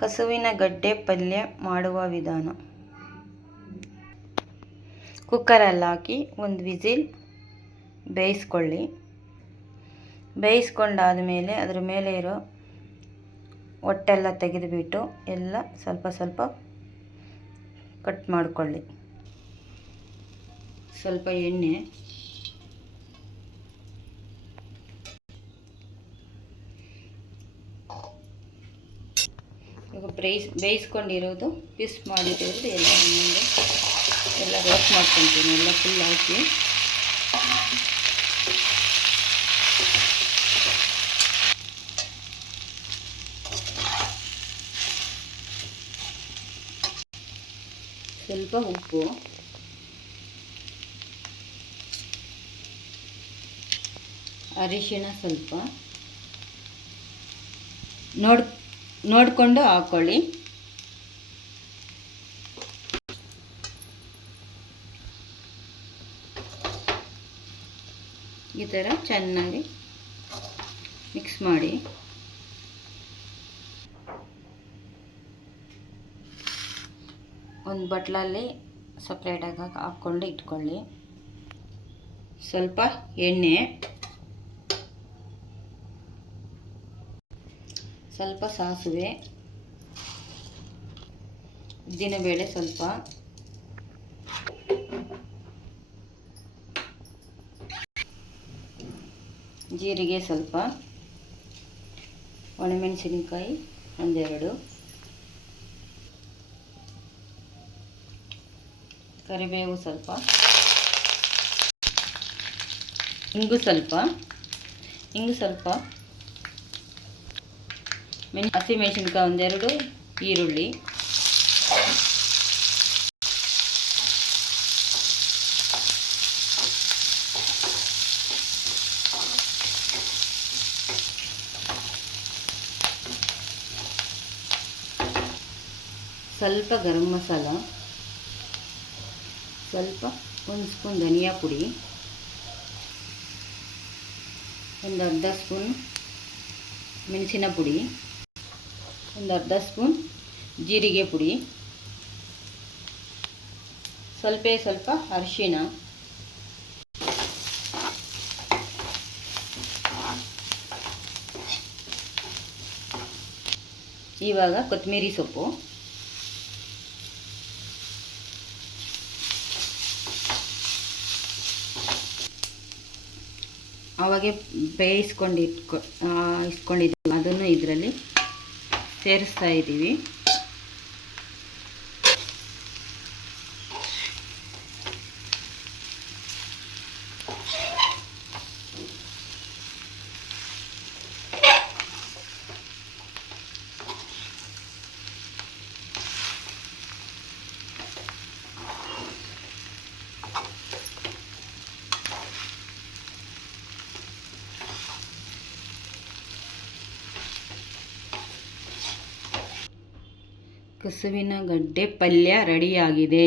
ಕಸುವಿನ ಗಡ್ಡೆ ಪಲ್ಯ ಮಾಡುವ ವಿಧಾನ. ಕುಕ್ಕರಲ್ಲಿ ಹಾಕಿ ಒಂದು ವಿಸಿಲ್ ಬೇಯಿಸ್ಕೊಳ್ಳಿ. ಬೇಯಿಸ್ಕೊಂಡಾದ ಮೇಲೆ ಅದ್ರ ಮೇಲೆ ಇರೋ ಹೊಟ್ಟೆಲ್ಲ ತೆಗೆದುಬಿಟ್ಟು ಎಲ್ಲ ಸ್ವಲ್ಪ ಸ್ವಲ್ಪ ಕಟ್ ಮಾಡಿಕೊಳ್ಳಿ. ಸ್ವಲ್ಪ ಎಣ್ಣೆ. ಈಗ ಬೇಯಿಸ್, ಬೇಯಿಸ್ಕೊಂಡಿರೋದು ಪೀಸ್ ಮಾಡಿರೋದು ಎಲ್ಲ ಮುಂದೆ ಎಲ್ಲ ರೋಸ್ಟ್ ಮಾಡ್ಕೊತೀನಿ, ಎಲ್ಲ ಫುಲ್ ಹಾಕಿ. ಸ್ವಲ್ಪ ಉಪ್ಪು. ಅರಿಶಿಣ ಸ್ವಲ್ಪ. ನೋಡ್ ನೋಡಿಕೊಂಡು ಹಾಕ್ಕೊಳ್ಳಿ ಈ ಥರ ಚೆನ್ನಾಗಿ ಮಿಕ್ಸ್ ಮಾಡಿ. ಒಂದು ಬಟ್ಲಲ್ಲಿ ಸಪ್ರೇಟಾಗಿ ಹಾಕ್ಕೊಂಡು ಇಟ್ಕೊಳ್ಳಿ. ಸ್ವಲ್ಪ ಎಣ್ಣೆ. ಸ್ವಲ್ಪ ಸಾಸಿವೆ ಉದ್ದಿನಬೇಳೆ ಸ್ವಲ್ಪ. ಜೀರಿಗೆ ಸ್ವಲ್ಪ ಒಣಮೆಣಸಿನಕಾಯಿ ಒಂದೆರಡು. ಕರಿಬೇವು ಸ್ವಲ್ಪ. ಇಂಗು ಸ್ವಲ್ಪ ಇಂಗು ಸ್ವಲ್ಪ. ಮೆಣ್ ಹಸಿಮೆಣಸಿನ್ಕಾಯಿ ಒಂದೆರಡು, ಈರುಳ್ಳಿ. ಸ್ವಲ್ಪ ಗರಂ ಮಸಾಲ, ಸ್ವಲ್ಪ ಒಂದು ಸ್ಪೂನ್ ಧನಿಯಾ ಪುಡಿ, ಒಂದು ಅರ್ಧ ಸ್ಪೂನ್ ಮೆಣಸಿನ ಪುಡಿ. ಒಂದು ಅರ್ಧ ಸ್ಪೂನ್ ಜೀರಿಗೆ ಪುಡಿ. ಸ್ವಲ್ಪ ಸ್ವಲ್ಪ ಅರಿಶಿನ ಇವಾಗ ಕೊತ್ತಂಬರಿ ಸೊಪ್ಪು. ಅವಾಗೆ ಬೇಯಿಸ್ಕೊಂಡಿಟ್ಕೊ ಇಸ್ಕೊಂಡಿದ್ದೀವಿ ಅದನ್ನು ಇದರಲ್ಲಿ ಸೇರಿಸ್ತಾ ಇದ್ದೀವಿ. ಕಸುವಿನ ಗಡ್ಡೆ ಪಲ್ಯ ರೆಡಿಯಾಗಿದೆ.